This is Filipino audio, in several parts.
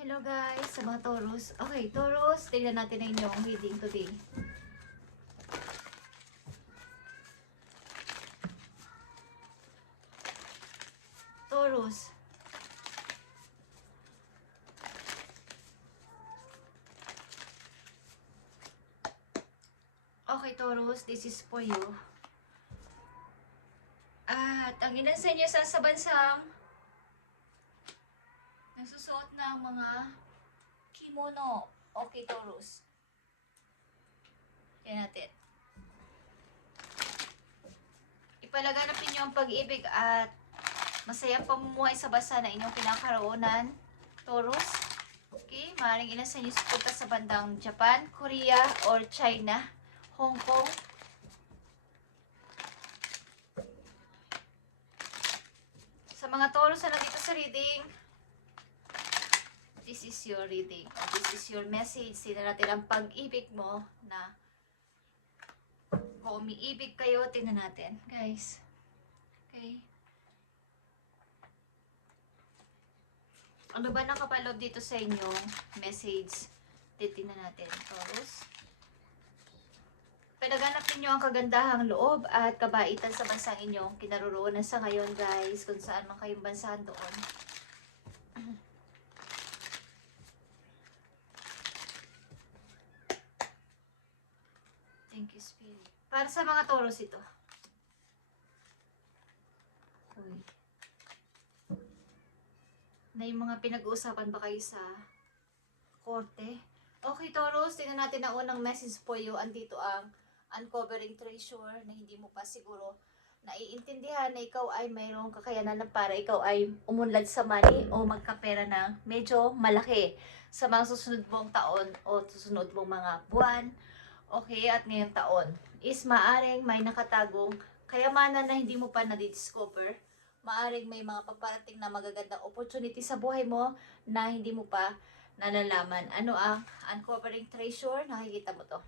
Hello guys, sa mga Taurus. Okay, Taurus, tingnan natin ang inyong reading today. Taurus. Okay, Taurus, this is for you. At ang ilan sa inyo sa bansang nagsusuot ng mga kimono. Okay, Taurus. Tingnan natin. Ipalaganap ninyo ang pag-ibig at masayang pamumuhay sa bansa na inyong kinakaroonan, Taurus. Okay, maaaring ilan sa inyo supunta sa bandang Japan, Korea, or China, Hong Kong. Sa mga Taurus na nandito sa reading, this is your reading. This is your message. Tingnan natin ang pag-ibig mo na kung umiibig kayo, tingnan natin, guys. Okay. Ano ba nakapaloob dito sa inyong message? Titingnan natin, Taurus. Palaganap ninyo ang kagandahang loob at kabaitan sa bansang inyong kinaroroonan sa ngayon, guys. Kung saan man kayong bansahan doon. Thank you, Spirit. Para sa mga Taurus ito. Uy. Na yung mga pinag-uusapan ba kayo sa korte? Okay, Taurus, tingnan natin ang unang message po you. Andito ang uncovering treasure na hindi mo pa siguro naiintindihan na ikaw ay mayroong kakayanan na para ikaw ay umunlad sa money o magkapera ng medyo malaki sa mga susunod mong taon o susunod mong mga buwan. Okay, at ngayong taon is maaring may nakatagong kayamanan na hindi mo pa na-discover. Maaring may mga paparating na magagandang opportunity sa buhay mo na hindi mo pa nalalaman. Ano ang uncovering treasure? Nakikita mo to.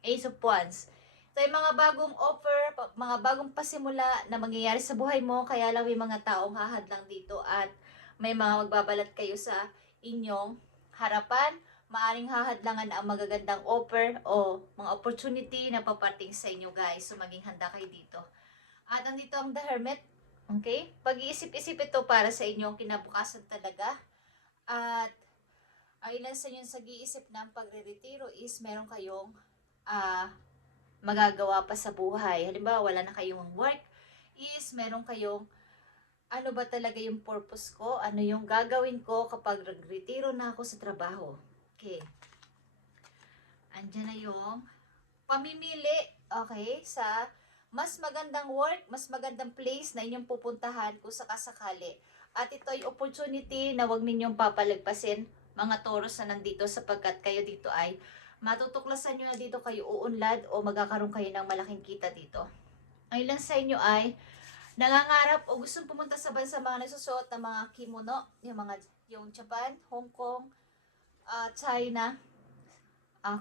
Ace of Wands. Ito ay mga bagong offer, mga bagong pasimula na mangyayari sa buhay mo. Kaya lang may mga taong hahadlang dito at may mga magbabalat kayo sa inyong harapan. Maaring hahadlangan ang magagandang offer o mga opportunity na paparting sa inyo, guys. So maging handa kayo dito. At nandito ang The Hermit. Okay? Pag-iisip-isip ito para sa inyong kinabukasan talaga. At ang ilan sa inyo sa iisip ng pagre-retiro is meron kayong magagawa pa sa buhay. Halimbawa, wala na kayong work, is meron kayong ano ba talaga yung purpose ko? Ano yung gagawin ko kapag nag-retiro na ako sa trabaho? Okay. Andyan na yung pamimili, okay, sa mas magandang work, mas magandang place na inyong pupuntahan kung sakasakali. At ito ay opportunity na huwag ninyong papalagpasin, mga Taurus na nandito, sapagkat kayo dito ay matutuklasan nyo na dito kayo uunlad o magkakaroon kayo ng malaking kita dito. Ang ilan sa inyo ay nangangarap o gustong pumunta sa bansa mga nagsusuot ng mga kimono, yung Japan, Hong Kong, China,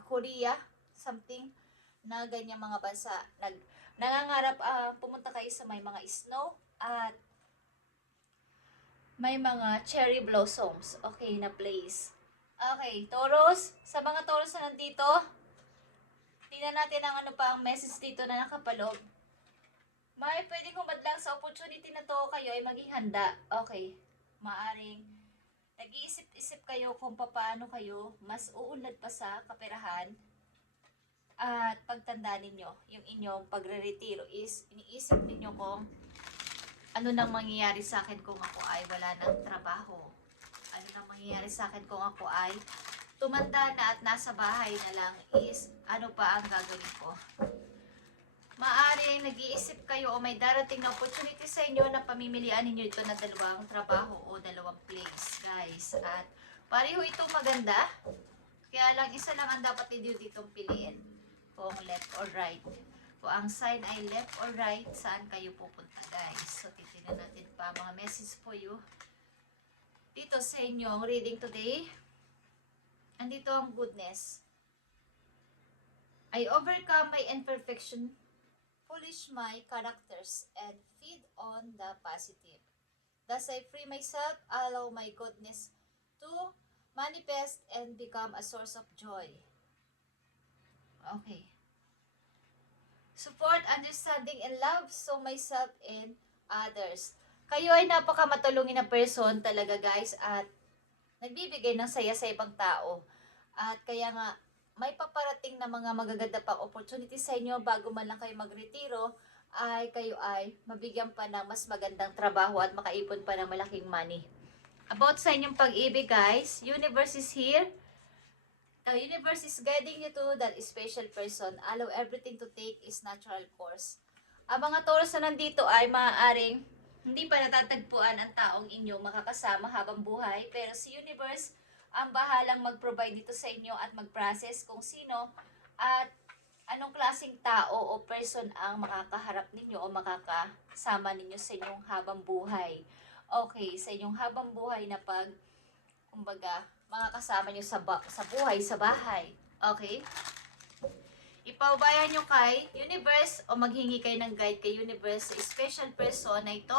Korea, something na ganyan mga bansa. Nangangarap pumunta kayo sa may mga snow at may mga cherry blossoms. Okay, na place. Okay, Taurus, sa mga Taurus na nandito, tingnan natin ang ano pa ang message dito na nakapaloob. May pwede kong madlang sa opportunity na to, kayo ay maging handa. Okay, maaring nag-iisip-isip kayo kung paano kayo mas uunlad pa sa kaperahan. At pagtanda ninyo, yung inyong pagre-retiro is iniisip ninyo kung ano nang mangyayari sa akin kung ako ay wala ng trabaho. Ano nang mangyayari sa akin kung ako ay tumanda na at nasa bahay na lang, is ano pa ang gagawin ko. Maaring nag-iisip kayo o may darating na opportunity sa inyo na pamimilian ninyo ito na dalawang trabaho o dalawang place, guys. At pareho itong maganda. Kaya lang isa lang ang dapat ninyo ditong piliin. Kung left or right. Kung ang sign ay left or right, saan kayo pupunta, guys. So titignan natin pa mga message for you dito sa inyong reading today. Andito ang goodness. I overcome my imperfection, polish my characters, and feed on the positive. Thus I free myself, allow my goodness to manifest and become a source of joy. Okay. Support, understanding, and love so myself and others. Kayo ay napakamatulungin na person talaga guys at nagbibigay ng saya sa ibang tao. At kaya nga, may paparating na mga magaganda pang opportunity sa inyo bago man lang kayo magretiro ay kayo ay mabigyan pa ng mas magandang trabaho at makaipon pa ng malaking money. About sa inyong pag-ibig guys, universe is here. The universe is guiding you to that special person. Allow everything to take its natural course. Ang mga Taurus na nandito ay maaaring hindi pa natatagpuan ang taong inyong makakasama habang buhay. Pero si universe ang bahalang mag-provide dito sa inyo at mag-process kung sino at anong klaseng tao o person ang makakaharap ninyo o makakasama ninyo sa inyong habang buhay. Okay, sa inyong habang buhay na kumbaga, makakasama nyo sa buhay, sa bahay. Okay? Ipaubayan nyo kay universe o maghingi kayo ng guide kay universe sa special person na ito.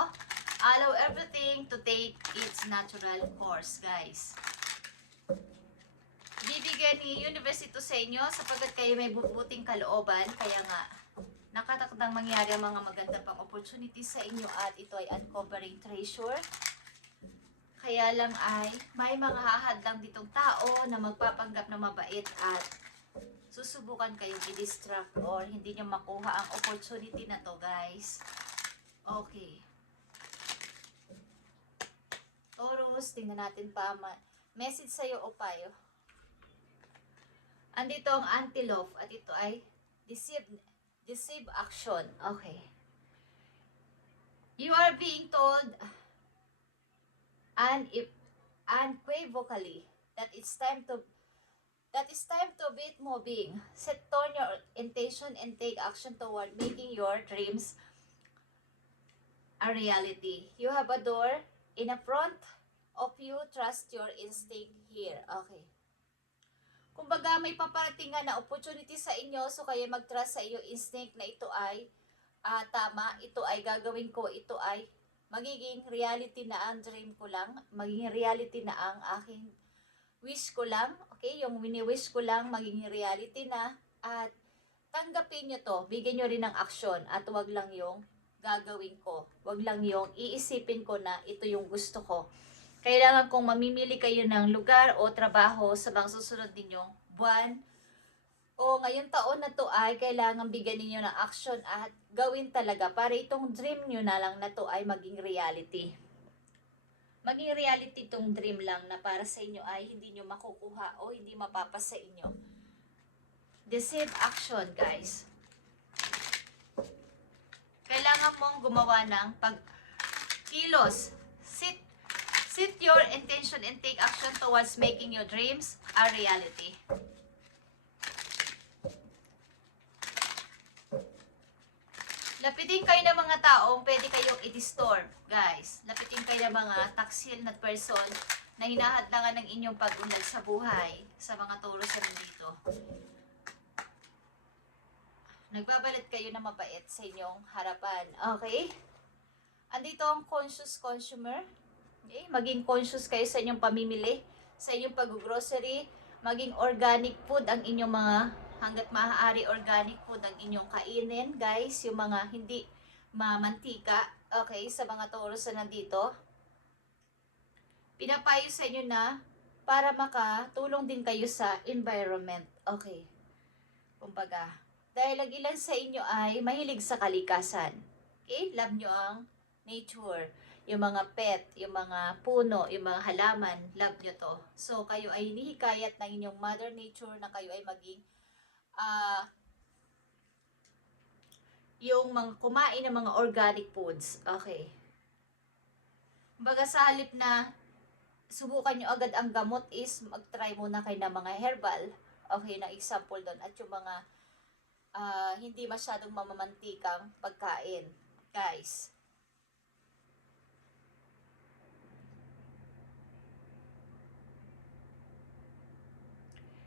Allow everything to take its natural course, guys. Bibigyan ni universe ito sa inyo sapagkat kayo may bubuting kalooban. Kaya nga, nakatakdang mangyari ang mga maganda pang opportunities sa inyo at ito ay uncovering treasure. Kaya lang ay may mga hahadlang ditong tao na magpapanggap na mabait at susubukan kayong i-distract or hindi nyo makuha ang opportunity na to, guys. Okay. Taurus, tingnan natin pa. Message sa'yo o payo. Andito ang anti-love at ito ay deceive action. Okay. You are being told unequivocally that it's time to beat moving. Turn your intention and take action toward making your dreams a reality. You have a door in front of you. Trust your instinct here. Okay. Kumbaga may paparating nga na opportunity sa inyo, so kayo mag-trust sa iyo instinct na ito ay tama, ito ay gagawin ko, ito ay magiging reality na ang dream ko lang, magiging reality na ang aking wish ko lang, okay, yung wini-wish ko lang magiging reality na at tanggapin nyo to, bigyan nyo rin ng action at wag lang yung gagawin ko, wag lang yung iisipin ko na ito yung gusto ko. Kailangan kung mamimili kayo ng lugar o trabaho sa mga susunod ninyong buwan o ngayong taon na to ay kailangan bigyan ninyo ng action at gawin talaga para itong dream nyo na lang na to ay maging reality. Maging reality itong dream lang na para sa inyo ay hindi nyo makukuha o hindi mapapas sa inyo. Deceive action, guys. Kailangan mong gumawa ng pagkilos. Set your intention and take action towards making your dreams a reality. Lapitin kayo ng mga taong pwede kayong i-disturb, guys. Lapitin kayo ng mga taksil na person na hinahadlangan ng inyong pag-unlad sa buhay sa mga Taurus na nandito. Nagbabalat kayo na mabait sa inyong harapan. Okay? Andito ang conscious consumer. Okay? Maging conscious kayo sa inyong pamimili, sa inyong pag-grocery, maging organic food ang inyong mga, hanggat maaari organic food ang inyong kainin, guys, yung mga hindi mamantika, okay, sa mga Taurus na nandito. Pinapayo sa inyo na para makatulong din kayo sa environment, okay. Kumbaga, dahil ang ilan sa inyo ay mahilig sa kalikasan, okay, love nyo ang nature. Yung mga pet, yung mga puno, yung mga halaman, love nyo to. So, kayo ay hinihikayat ng inyong mother nature na kayo ay maging yung mga kumain ng mga organic foods. Okay. Baga sa halip na subukan nyo agad ang gamot is mag-try muna kayo ng mga herbal. Okay, na example doon. At yung mga hindi masyadong mamamantikang pagkain. Guys.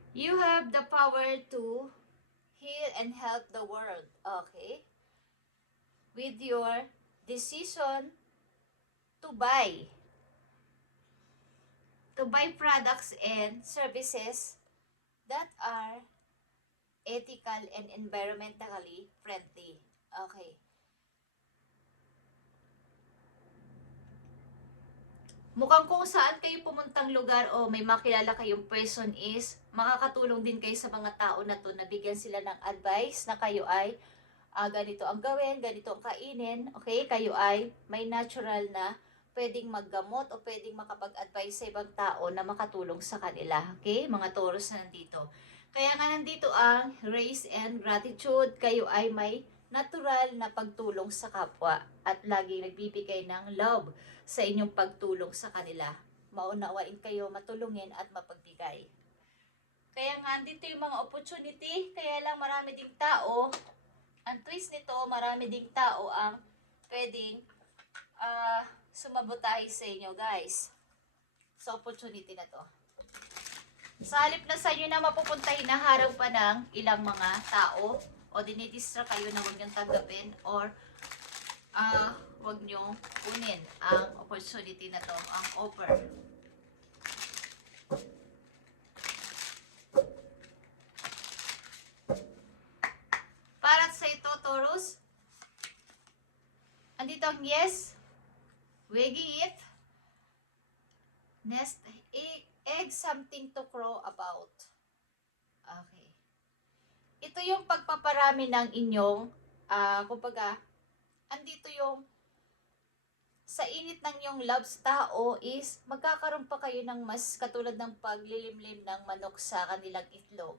You have the power to heal and help the world, okay? With your decision to buy to buy products and services that are ethical and environmentally friendly. Okay. Mukhang kung saan kayo pumuntang lugar o may makilala kayong person is makakatulong din kayo sa mga tao na to na bigyan sila ng advice na kayo ay ganito ang gawin, ganito ang kainin, okay? Kayo ay may natural na pwedeng maggamot o pwedeng makapag-advise sa ibang tao na makatulong sa kanila, okay? Mga Taurus na nandito. Kaya nga nandito ang grace and gratitude, kayo ay may natural na pagtulong sa kapwa at laging nagbibigay ng love sa inyong pagtulong sa kanila. Maunawain kayo, matulungin at mapagbigay. Kaya nga dito yung mga opportunity, kaya lang marami ding tao. Ang twist nito, marami ding tao ang pwedeng sumabotahe sa inyo, guys. Sa opportunity na to. Sa halip na sa inyo na mapupunta, hinaharang pa ng ilang mga tao o dinidistra kayo na huwag niyong tanggapin or huwag niyong kunin ang opportunity na to, ang offer. Para sa ito, Taurus, andito ang yes, wiggy it, nest egg, something to crow about. Okay. Ito yung pagpaparami ng inyong, kumbaga, andito yung sa init ng yung love sa tao is magkakaroon pa kayo ng mas katulad ng paglilimlim ng manok sa kanilang itlog.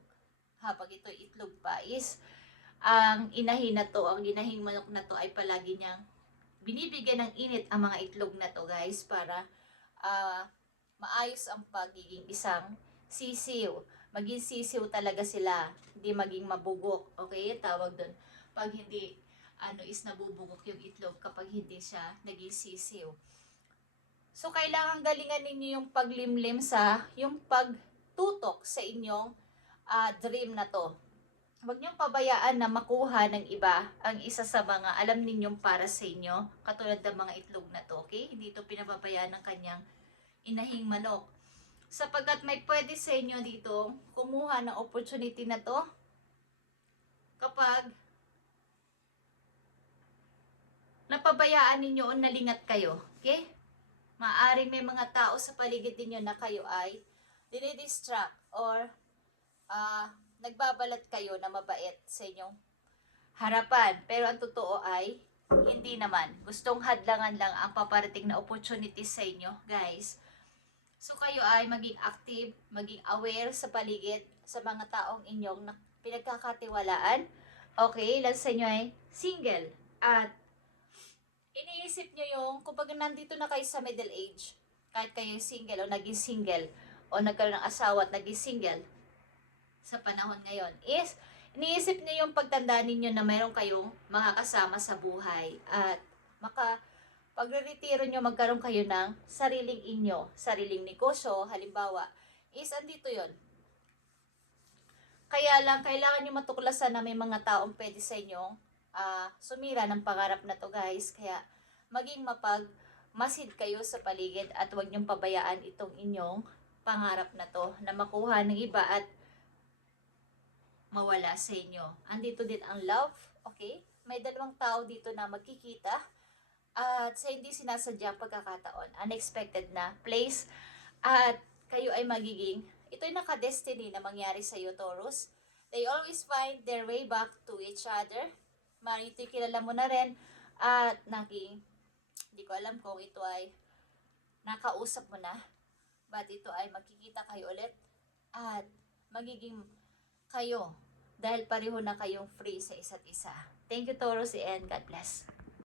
Habang ito itlog pa is ang inahin na to, ang ginahing manok na to ay palagi niyang binibigyan ng init ang mga itlog na to, guys, para maayos ang pagiging isang sisiw. Maging sisiw talaga sila, hindi maging mabugok. Okay, tawag doon. Pag hindi is nabubugok yung itlog kapag hindi siya naging sisiw. So, kailangan galingan ninyo yung paglimlim sa, yung pagtutok sa inyong dream na to. Huwag niyong pabayaan na makuha ng iba ang isa sa mga alam ninyong para sa inyo, katulad ng mga itlog na to, okay? Hindi ito pinababayaan ng kanyang inahing manok. Sapagkat may pwede sa inyo dito kumuha ng opportunity na to kapag napabayaan ninyo o nalingat kayo. Okay? Maaring may mga tao sa paligid ninyo na kayo ay dinidistract or nagbabalat kayo na mabait sa inyong harapan. Pero ang totoo ay hindi naman. Gustong hadlangan lang ang paparating na opportunities sa inyo, guys. So kayo ay maging active, maging aware sa paligid sa mga taong inyong pinagkakatiwalaan. Okay, ilan sa inyo ay single. At iniisip nyo yung, kapag nandito na kayo sa middle age, kahit kayo single o naging single, o nagkaroon ng asawa at naging single, sa panahon ngayon, is, iniisip nyo yung pagtanda ninyo na mayroon kayong mga kasama sa buhay, at pagre-retiro nyo, magkaroon kayo ng sariling inyo, sariling negosyo, halimbawa, is andito yon. Kaya lang, kailangan nyo matuklasan na may mga taong pwede sa inyong sumira ng pangarap na to, guys. Kaya maging mapagmasid kayo sa paligid at huwag niyong pabayaan itong inyong pangarap na to na makuha ng iba at mawala sa inyo. Andito din ang love, okay? May dalawang tao dito na magkikita at sa hindi sinasadyang pagkakataon, unexpected na place, at kayo ay magiging, ito'y naka-destiny na mangyari sa iyo, Taurus. They always find their way back to each other. Marito kilala mo na rin at hindi ko alam kung ito ay nakausap mo na, but ito ay magkikita kayo ulit at magiging kayo dahil pareho na kayong free sa isa't isa. Thank you, Taurus, and God bless.